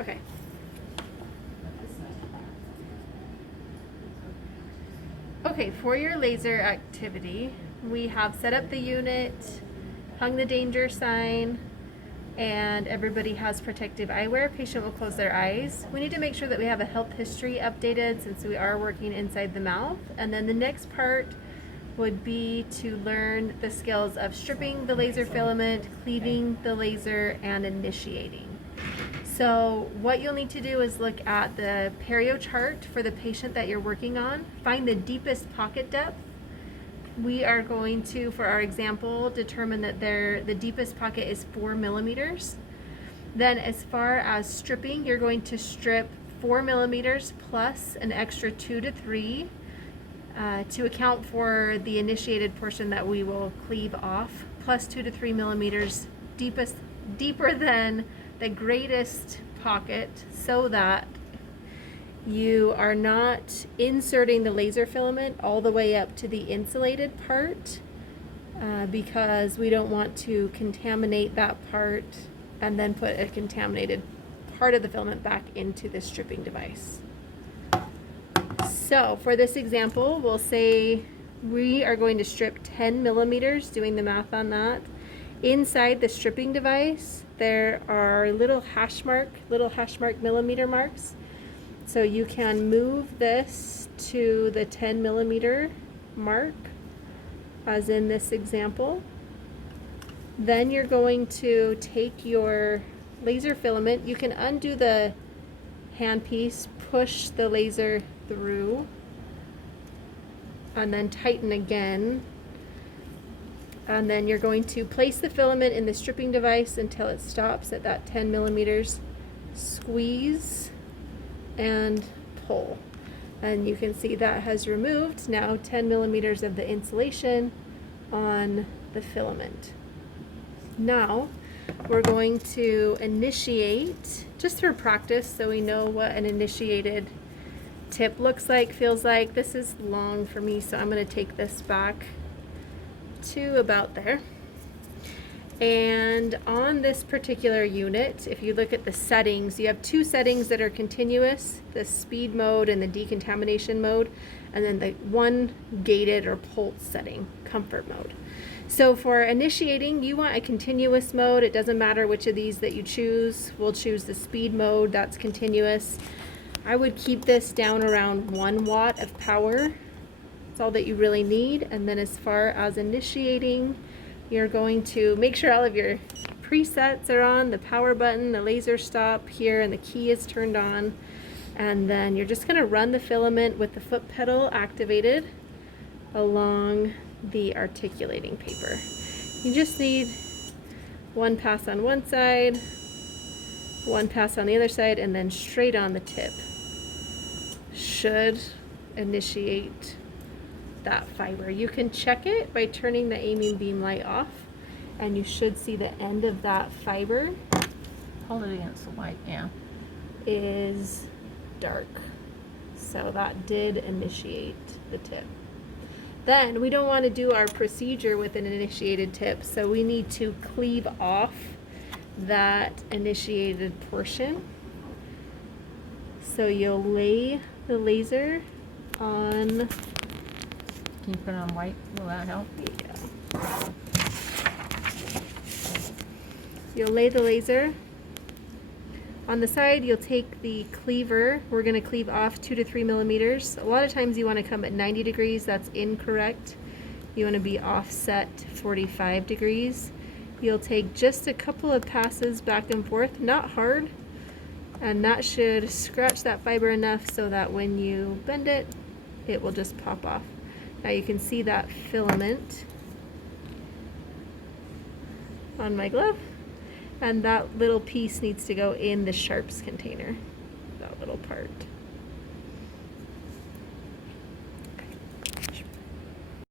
Okay. Okay, for your laser activity, we have set up the unit, hung the danger sign, and everybody has protective eyewear. Patient will close their eyes. We need to make sure that we have a health history updated since we are working inside the mouth. And then the next part would be to learn the skills of stripping the laser filament, cleaving the laser, and initiating. So what you'll need to do is look at the perio chart for the patient that you're working on, find the deepest pocket depth. We are going to, for our example, determine that the deepest pocket is 4 millimeters. Then as far as stripping, you're going to strip 4 millimeters plus an extra 2 to 3 to account for the initiated portion that we will cleave off, plus 2 to 3 millimeters deeper than the greatest pocket, so that you are not inserting the laser filament all the way up to the insulated part, because we don't want to contaminate that part and then put a contaminated part of the filament back into the stripping device. So for this example, we'll say we are going to strip 10 millimeters, doing the math on that. Inside the stripping device, there are little hash mark millimeter marks. So you can move this to the 10 millimeter mark, as in this example. Then you're going to take your laser filament. You can undo the handpiece, push the laser through, and then tighten again. And then you're going to place the filament in the stripping device until it stops at that 10 millimeters. Squeeze and pull. And you can see that has removed now 10 millimeters of the insulation on the filament. Now we're going to initiate, just for practice so we know what an initiated tip looks like, feels like. This is long for me, so I'm going to take this back to about there. And on this particular unit, if you look at the settings, you have two settings that are continuous, the speed mode and the decontamination mode, and then the one gated or pulse setting, comfort mode. So for initiating, you want a continuous mode. It doesn't matter which of these that you choose. We'll choose the speed mode, that's continuous. I would keep this down around 1 watt of power. That's all that you really need. And then as far as initiating, you're going to make sure all of your presets are on, the power button, the laser stop here, and the key is turned on. And then you're just gonna run the filament with the foot pedal activated along the articulating paper. You just need one pass on one side, one pass on the other side, and then straight on the tip. Should initiate that fiber. You can check it by turning the aiming beam light off, and you should see the end of that fiber. Hold it against the light, yeah. Is dark. So that did initiate the tip. Then we don't want to do our procedure with an initiated tip, so we need to cleave off that initiated portion. So you'll lay the laser on. Can you put it on white? Will that help? Yeah. You'll lay the laser on the side. You'll take the cleaver. We're going to cleave off 2 to 3 millimeters. A lot of times you want to come at 90 degrees. That's incorrect. You want to be offset 45 degrees. You'll take just a couple of passes back and forth, not hard, and that should scratch that fiber enough so that when you bend it, it will just pop off. Now you can see that filament on my glove, and that little piece needs to go in the sharps container, that little part.